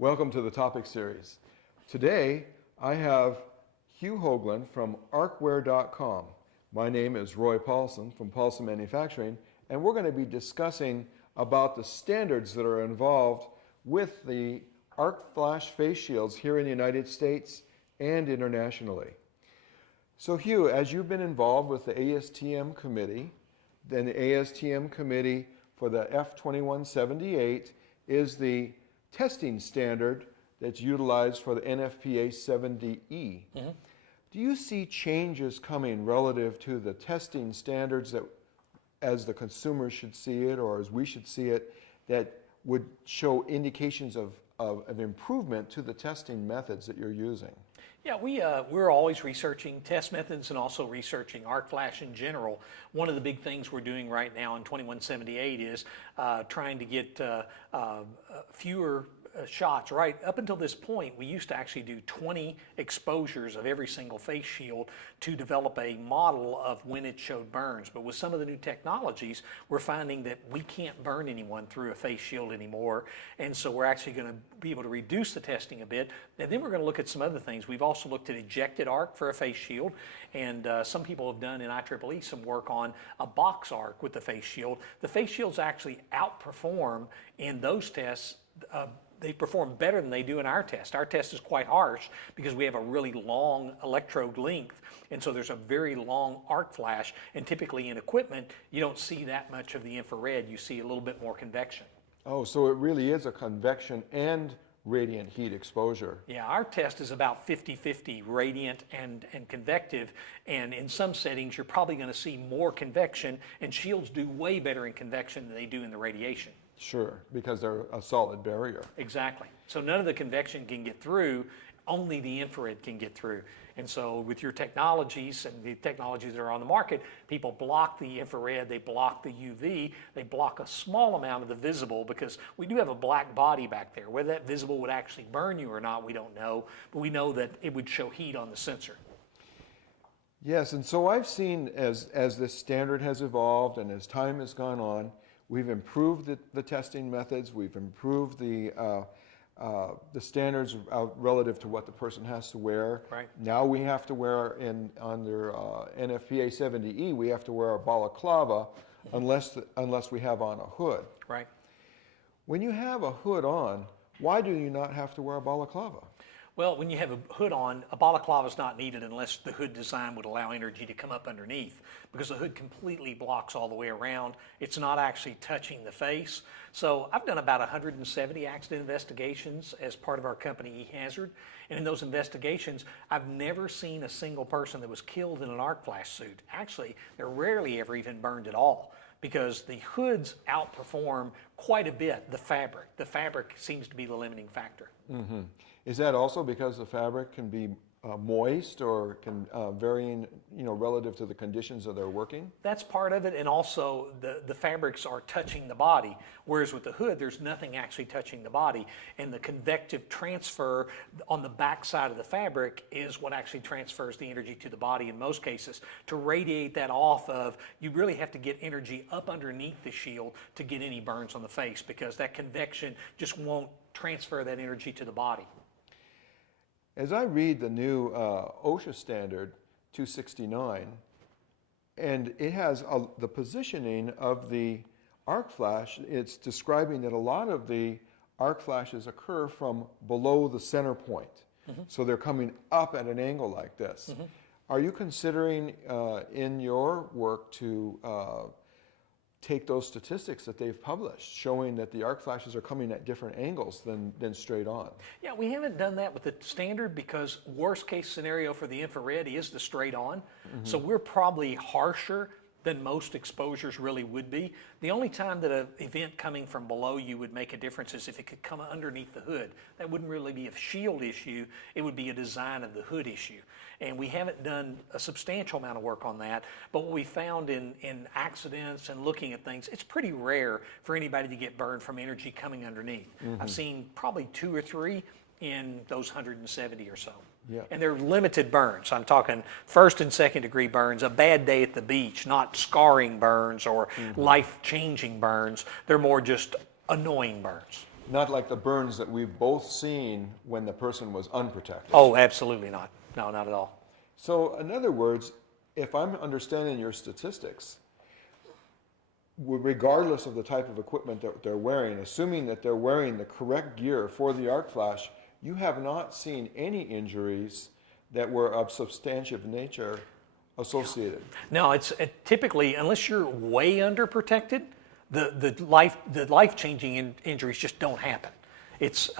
Welcome to the topic series. Today I have Hugh Hoagland from ArcWear.com. My name is Roy Paulson from Paulson Manufacturing, and we're going to be discussing about the standards that are involved with the arc flash face shields here in the United States and internationally. So Hugh, as you've been involved with the ASTM committee, then the ASTM committee for the F2178 is the testing standard that's utilized for the NFPA 70E. Do you see changes coming relative to the testing standards that, as the consumers should see it or as we should see it, that would show indications of improvement to the testing methods that you're using? Yeah, we're always researching test methods and also researching arc flash in general. One of the big things we're doing right now in 2178 is trying to get fewer shots. Right up until this point, we used to actually do 20 exposures of every single face shield to develop a model of when it showed burns. But with some of the new technologies, we're finding that we can't burn anyone through a face shield anymore. And so we're actually going to be able to reduce the testing a bit. And then we're going to look at some other things. We've also looked at ejected arc for a face shield. And some people have done in IEEE some work on a box arc with the face shield. The face shields actually outperform in those tests. They perform better than they do in our test. Our test is quite harsh because we have a really long electrode length, and so there's a very long arc flash, and typically in equipment, you don't see that much of the infrared. You see a little bit more convection. Oh, so it really is a convection and radiant heat exposure. Yeah, our test is about 50-50 radiant and convective, and in some settings you're probably going to see more convection, and shields do way better in convection than they do in the radiation. Sure, because they're a solid barrier. Exactly. So none of the convection can get through, only the infrared can get through. And so with your technologies and the technologies that are on the market, people block the infrared, they block the UV, they block a small amount of the visible because we do have a black body back there. Whether that visible would actually burn you or not, we don't know, but we know that it would show heat on the sensor. Yes, and so I've seen as this standard has evolved and as time has gone on, we've improved the testing methods, we've improved the standards relative to what the person has to wear. Right. Now we have to wear, under NFPA 70E, we have to wear a balaclava unless we have on a hood. Right. When you have a hood on, why do you not have to wear a balaclava? Well, when you have a hood on, a balaclava is not needed unless the hood design would allow energy to come up underneath, because the hood completely blocks all the way around. It's not actually touching the face. So I've done about 170 accident investigations as part of our company eHazard, and in those investigations, I've never seen a single person that was killed in an arc flash suit. Actually, they're rarely ever even burned at all, because the hoods outperform quite a bit the fabric. The fabric seems to be the limiting factor. Mm-hmm. Is that also because the fabric can be moist or can varying, relative to the conditions that they're working? That's part of it, and also the fabrics are touching the body, whereas with the hood, there's nothing actually touching the body, and the convective transfer on the back side of the fabric is what actually transfers the energy to the body in most cases. To radiate that off of, you really have to get energy up underneath the shield to get any burns on the face, because that convection just won't transfer that energy to the body. As I read the new OSHA standard 269, and it has the positioning of the arc flash, it's describing that a lot of the arc flashes occur from below the center point. Mm-hmm. So they're coming up at an angle like this. Mm-hmm. Are you considering in your work to take those statistics that they've published, showing that the arc flashes are coming at different angles than straight on? Yeah, we haven't done that with the standard because worst case scenario for the infrared is the straight on. Mm-hmm. So we're probably harsher than most exposures really would be. The only time that an event coming from below you would make a difference is if it could come underneath the hood. That wouldn't really be a shield issue, it would be a design of the hood issue. And we haven't done a substantial amount of work on that, but what we found in accidents and looking at things, it's pretty rare for anybody to get burned from energy coming underneath. Mm-hmm. I've seen probably 2 or 3 in those 170 or so. Yeah. And they're limited burns. I'm talking first and second degree burns, a bad day at the beach, not scarring burns or life-changing burns. They're more just annoying burns. Not like the burns that we've both seen when the person was unprotected. Oh, absolutely not. No, not at all. So in other words, if I'm understanding your statistics, regardless of the type of equipment that they're wearing, assuming that they're wearing the correct gear for the arc flash, you have not seen any injuries that were of substantive nature associated. No, it's typically, unless you're way underprotected, the life-changing injuries just don't happen. It's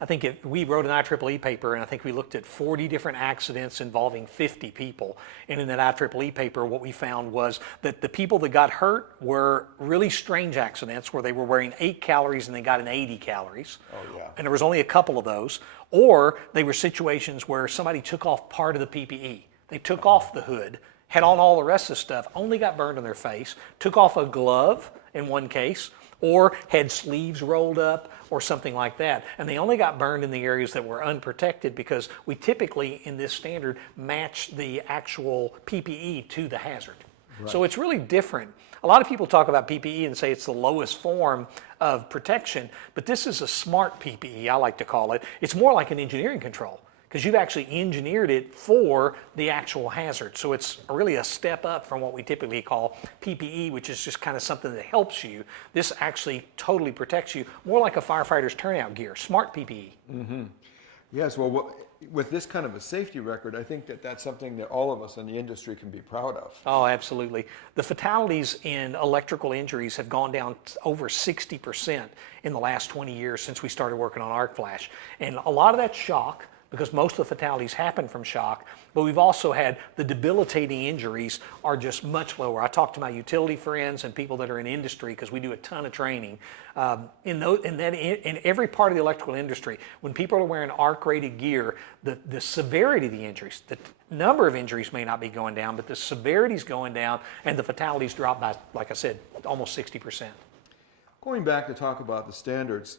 I think we wrote an IEEE paper, and I think we looked at 40 different accidents involving 50 people. And in that IEEE paper, what we found was that the people that got hurt were really strange accidents where they were wearing 8 calories and they got an 80 calories. Oh, yeah. And there was only a couple of those. Or they were situations where somebody took off part of the PPE. They took off the hood, had on all the rest of the stuff, only got burned on their face, took off a glove in one case, or had sleeves rolled up or something like that. And they only got burned in the areas that were unprotected because we typically, in this standard, match the actual PPE to the hazard. Right. So it's really different. A lot of people talk about PPE and say it's the lowest form of protection, but this is a smart PPE, I like to call it. It's more like an engineering control, because you've actually engineered it for the actual hazard. So it's really a step up from what we typically call PPE, which is just kind of something that helps you. This actually totally protects you, more like a firefighter's turnout gear, smart PPE. Mm-hmm. Yes, well, with this kind of a safety record, I think that that's something that all of us in the industry can be proud of. Oh, absolutely. The fatalities in electrical injuries have gone down over 60% in the last 20 years since we started working on arc flash. And a lot of that's shock, because most of the fatalities happen from shock, but we've also had the debilitating injuries are just much lower. I talk to my utility friends and people that are in industry, because we do a ton of training. In every part of the electrical industry, when people are wearing arc-rated gear, the severity of the injuries, the number of injuries may not be going down, but the severity is going down, and the fatalities drop by, like I said, almost 60%. Going back to talk about the standards,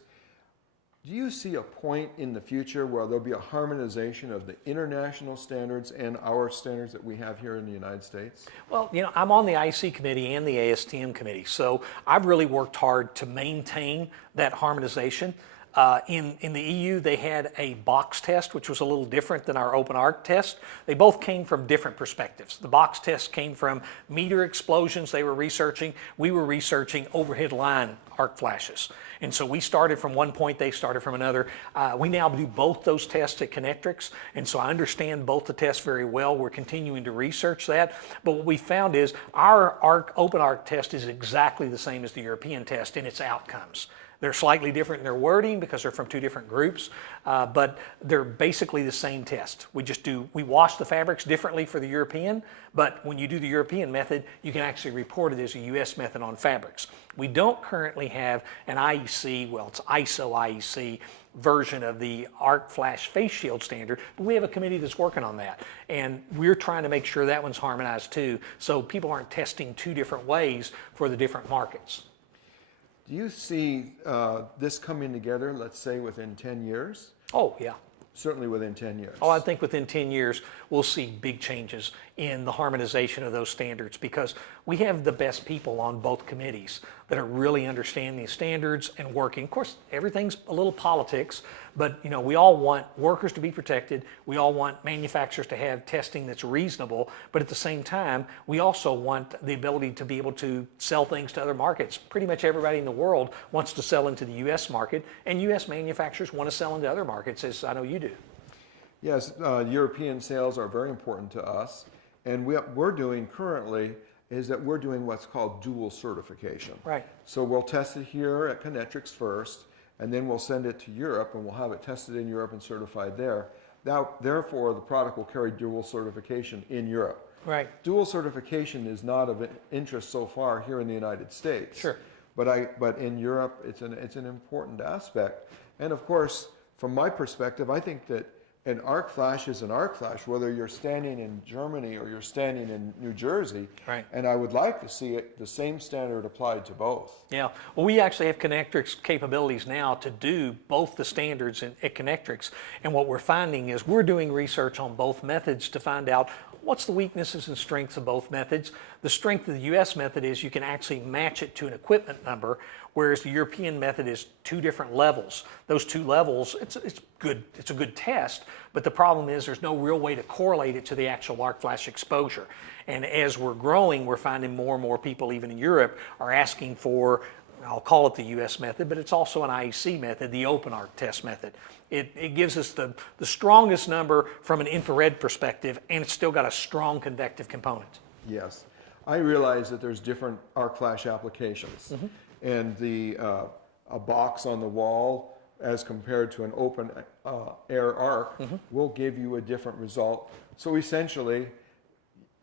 do you see a point in the future where there'll be a harmonization of the international standards and our standards that we have here in the United States? Well, you know, I'm on the IC committee and the ASTM committee, so I've really worked hard to maintain that harmonization. In the EU, they had a box test, which was a little different than our open arc test. They both came from different perspectives. The box test came from meter explosions they were researching. We were researching overhead line arc flashes. And so we started from one point, they started from another. We now do both those tests at Connectrix, and so I understand both the tests very well. We're continuing to research that. But what we found is our open arc test is exactly the same as the European test in its outcomes. They're slightly different in their wording because they're from two different groups, but they're basically the same test. We wash the fabrics differently for the European, but when you do the European method, you can actually report it as a US method on fabrics. We don't currently have an IEC, well, it's ISO IEC version of the arc flash face shield standard, but we have a committee that's working on that. And we're trying to make sure that one's harmonized too, so people aren't testing two different ways for the different markets. Do you see this coming together, let's say, within 10 years? Oh, yeah. Certainly within 10 years. Oh, I think within 10 years, we'll see big changes in the harmonization of those standards, because we have the best people on both committees that are really understanding these standards and working. Of course, everything's a little politics, but you know, we all want workers to be protected. We all want manufacturers to have testing that's reasonable, but at the same time, we also want the ability to be able to sell things to other markets. Pretty much everybody in the world wants to sell into the US market, and US manufacturers want to sell into other markets, as I know you do. Yes, European sales are very important to us, and what we're doing currently is that we're doing what's called dual certification. Right. So we'll test it here at Connectrix first, and then we'll send it to Europe, and we'll have it tested in Europe and certified there. Now, therefore, the product will carry dual certification in Europe. Right. Dual certification is not of interest so far here in the United States. Sure. But in Europe, it's an important aspect. And of course, from my perspective, I think that an arc flash is an arc flash, whether you're standing in Germany or you're standing in New Jersey. Right. And I would like to see the same standard applied to both. Yeah. Well, we actually have Connectrix capabilities now to do both the standards at Connectrix. And what we're finding is we're doing research on both methods to find out what's the weaknesses and strengths of both methods? The strength of the U.S. method is you can actually match it to an equipment number, whereas the European method is 2 different levels. Those 2 levels, it's good. It's a good test, but the problem is there's no real way to correlate it to the actual arc flash exposure. And as we're growing, we're finding more and more people, even in Europe, are asking for, I'll call it the U.S. method, but it's also an IEC method, the open arc test method. It gives us the strongest number from an infrared perspective, and it's still got a strong convective component. Yes. I realize that there's different arc flash applications, and a box on the wall as compared to an open air arc will give you a different result. So essentially,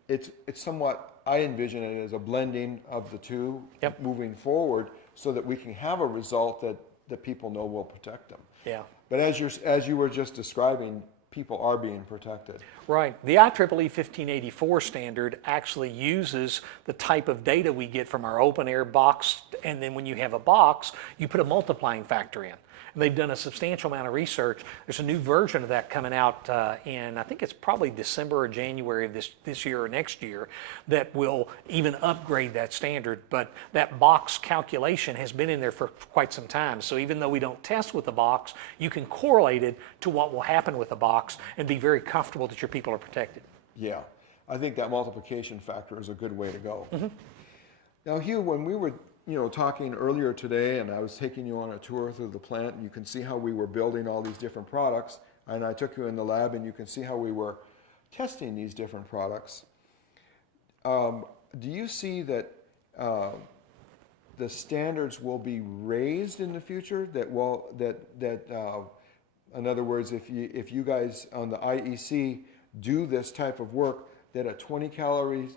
it's somewhat, I envision it as a blending of the two moving forward, so that we can have a result that people know will protect them. Yeah. But as you were just describing, people are being protected. Right. The IEEE 1584 standard actually uses the type of data we get from our open air box, and then when you have a box, you put a multiplying factor in. And they've done a substantial amount of research. There's a new version of that coming out in, I think it's probably December or January of this year or next year, that will even upgrade that standard. But that box calculation has been in there for quite some time. So even though we don't test with the box, you can correlate it to what will happen with the box and be very comfortable that your people are protected. Yeah, I think that multiplication factor is a good way to go. Now, Hugh, when we were talking earlier today, and I was taking you on a tour through the plant, and you can see how we were building all these different products, and I took you in the lab, and you can see how we were testing these different products. Do you see that the standards will be raised in the future? In other words, if you guys on the IEC do this type of work, that a 20-calorie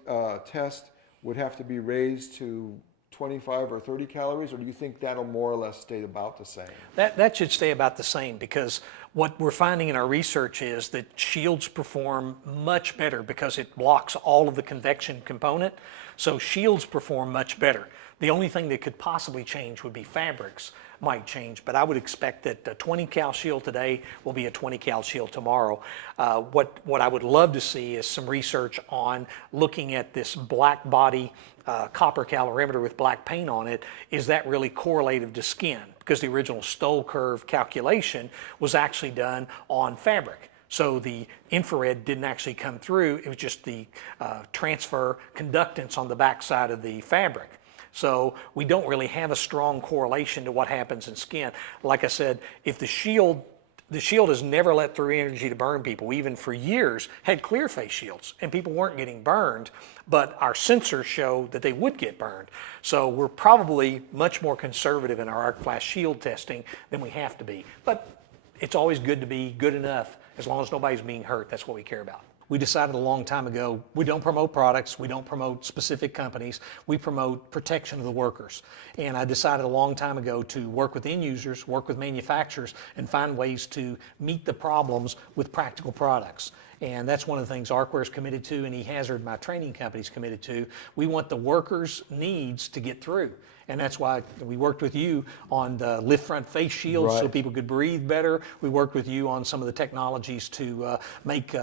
test would have to be raised to 25 or 30 calories, or do you think that'll more or less stay about the same? That should stay about the same, because what we're finding in our research is that shields perform much better because it blocks all of the convection component. So shields perform much better. The only thing that could possibly change would be fabrics might change, but I would expect that a 20 cal shield today will be a 20 cal shield tomorrow. What I would love to see is some research on looking at this black body copper calorimeter with black paint on it. Is that really correlative to skin? Because the original Stoll curve calculation was actually done on fabric. So the infrared didn't actually come through. It was just the transfer conductance on the backside of the fabric. So we don't really have a strong correlation to what happens in skin. Like I said, if the shield has never let through energy to burn people. We even for years had clear face shields and people weren't getting burned, but our sensors show that they would get burned. So we're probably much more conservative in our arc flash shield testing than we have to be. But it's always good to be good enough. As long as nobody's being hurt, that's what we care about. We decided a long time ago, we don't promote products, we don't promote specific companies, we promote protection of the workers. And I decided a long time ago to work with end users, work with manufacturers, and find ways to meet the problems with practical products. And that's one of the things ArcWear is committed to, and eHazard, my training company, is committed to. We want the workers' needs to get through. And that's why we worked with you on the lift front face shields so people could breathe better. We worked with you on some of the technologies to make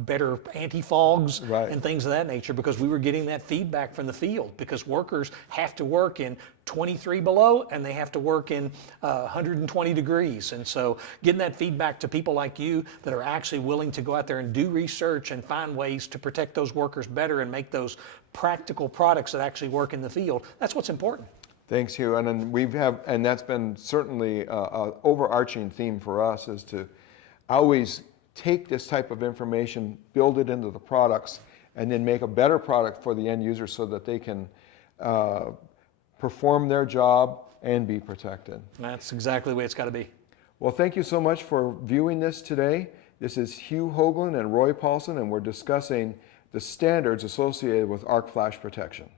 better anti-fogs and things of that nature, because we were getting that feedback from the field, because workers have to work in 23 below and they have to work in 120 degrees. And so getting that feedback to people like you that are actually willing to go out there and do research and find ways to protect those workers better and make those practical products that actually work in the field, that's what's important. Thanks, Hugh. And that's been certainly an overarching theme for us, is to always take this type of information, build it into the products, and then make a better product for the end user so that they can perform their job and be protected. That's exactly the way it's got to be. Well, thank you so much for viewing this today. This is Hugh Hoagland and Roy Paulson, and we're discussing the standards associated with arc flash protection.